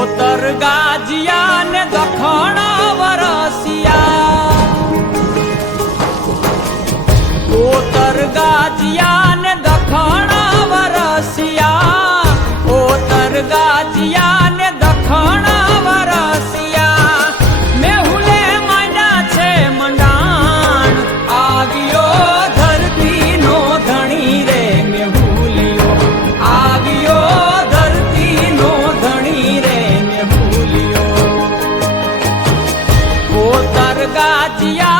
કોતર ગાજિયા ને દખણા વરસિયા. કોતર ગાજિયા ને દખણા વરસિયા. કોતર ગાજિયા કોતર